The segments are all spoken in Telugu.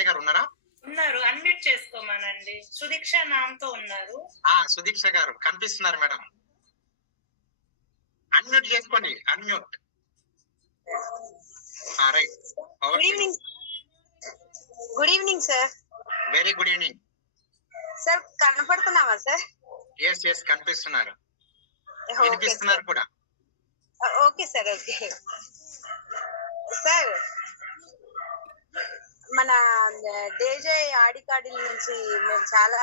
రాణి గారు ఉన్నారా? ఉన్నారు. అన్మ్యూట్ చేసుకోమనండి. సుదీక్ష నామ్తో ఉన్నారు. సుదీక్ష గారు కనిపిస్తున్నారు మేడం. అన్మ్యూట్ చేసుకోండి. Unmute. Right. Good evening. Good evening sir. Very good evening sir. కనపడుతున్నావా సార్? ఎస్ కనిపిస్తున్నారు, వినిపిస్తున్నారు కూడా. Okay sir. ఓకే సార్, మన డేజే ఆడి కార్డుల నుంచి మేము చాలా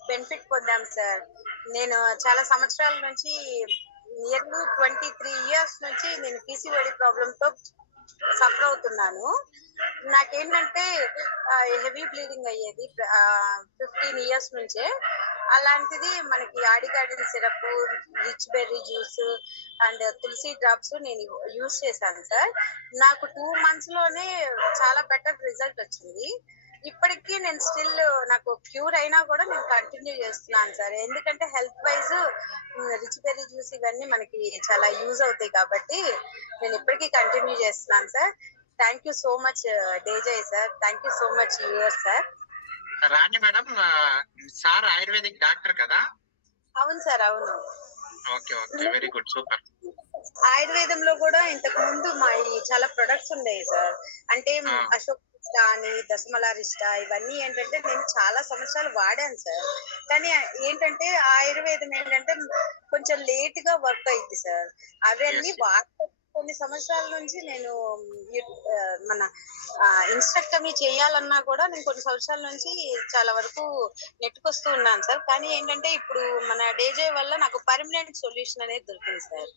బెనిఫిట్ పొందాం సార్. నేను చాలా సంవత్సరాల నుంచి నియర్లీ 23 years నుంచి నేను పీసీఓడి ప్రాబ్లంతో సఫర్ అవుతున్నాను. నాకేంటంటే హెవీ బ్లీడింగ్ అయ్యేది 15 years నుంచే. అలాంటిది మనకి ఆడికాడిన్ syrup, rich berry juice and Tulsi drops నేను యూజ్ చేశాను సార్. నాకు 2 months లోనే చాలా బెటర్ రిజల్ట్ వచ్చింది. ఇప్పటికీ నేను స్టిల్ నాకు క్యూర్ అయినా కూడా నేను కంటిన్యూ చేస్తున్నాను సార్. ఎందుకంటే health wise rich berry juice ఇవన్నీ మనకి చాలా యూజ్ అవుతాయి కాబట్టి నేను ఇప్పటికీ కంటిన్యూ చేస్తున్నాను sir. Thank you so much డేజయ్ sir. Thank you so much your sir. Rani madam, sir ayurvedic doctor కదా? అవును సార్, అవును. Okay, very good, super. ఆయుర్వేదంలో కూడా ఇంతకు ముందు మా చాలా ప్రొడక్ట్స్ ఉండేవి సార్. అంటే అశోక్ అని, దశమలారిష్ట ఇవన్నీ ఏంటంటే నేను చాలా సంవత్సరాలు వాడాను సార్. కానీ ఏంటంటే ఆయుర్వేదం ఏంటంటే కొంచెం లేట్ గా వర్క్ అయింది సార్. అవన్నీ కొన్ని సంవత్సరాల నుంచి నేను మన ఇన్స్ట్రక్టమీ చేయాలన్నా కూడా నేను కొన్ని సంవత్సరాల నుంచి చాలా వరకు నెట్టుకొస్తూ ఉన్నాను సార్. కానీ ఏంటంటే ఇప్పుడు మన డేజే వల్ల నాకు పర్మనెంట్ సొల్యూషన్ అనేది దొరికింది సార్.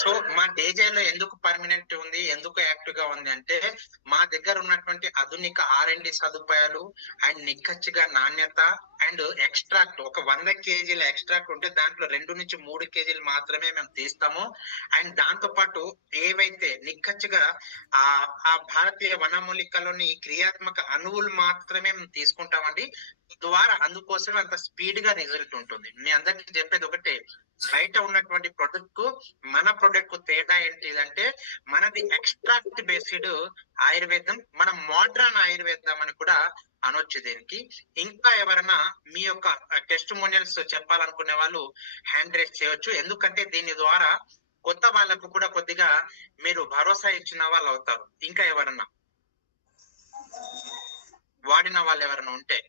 సో మా డేజేలో ఎందుకు పర్మనెంట్ ఉంది, ఎందుకు యాక్టివ్ గా ఉంది అంటే మా దగ్గర ఉన్నటువంటి ఆధునిక R&D సదుపాయాలు అండ్ నిక్కచ్చిగా నాణ్యత అండ్ ఎక్స్ట్రాక్ట్. ఒక 100 kg ఎక్స్ట్రాక్ట్ ఉంటే దాంట్లో 2 నుంచి 3 kg మాత్రమే మేము తీస్తాము. అండ్ దాంతో పాటు ఏవైతే నిక్కచ్చిగా ఆ భారతీయ వనమూలికలోని క్రియాత్మక అణువులు మాత్రమే మేము తీసుకుంటామండి. ద్వారా అందుకోసమే అంత స్పీడ్ గా రిజల్ట్ ఉంటుంది. మీ అందరికి చెప్పేది ఒకటే, బయట ఉన్నటువంటి ప్రొడక్ట్ కు మన ప్రొడక్ట్ కు తేడా ఏంటిదంటే మనది ఎక్స్ట్రాక్ట్ బేస్డ్ ఆయుర్వేదం, మన మోడ్రన్ ఆయుర్వేదం అని కూడా అనొచ్చు దీనికి. ఇంకా ఎవరైనా మీ యొక్క టెస్టిమోనియల్స్ చెప్పాలనుకునే వాళ్ళు హ్యాండ్ రైజ్ చేయొచ్చు. ఎందుకంటే దీని ద్వారా కొత్త వాళ్ళకు కూడా కొద్దిగా మీరు భరోసా ఇచ్చిన వాళ్ళు అవుతారు. ఇంకా ఎవరన్నా వాడిన వాళ్ళు ఎవరైనా ఉంటే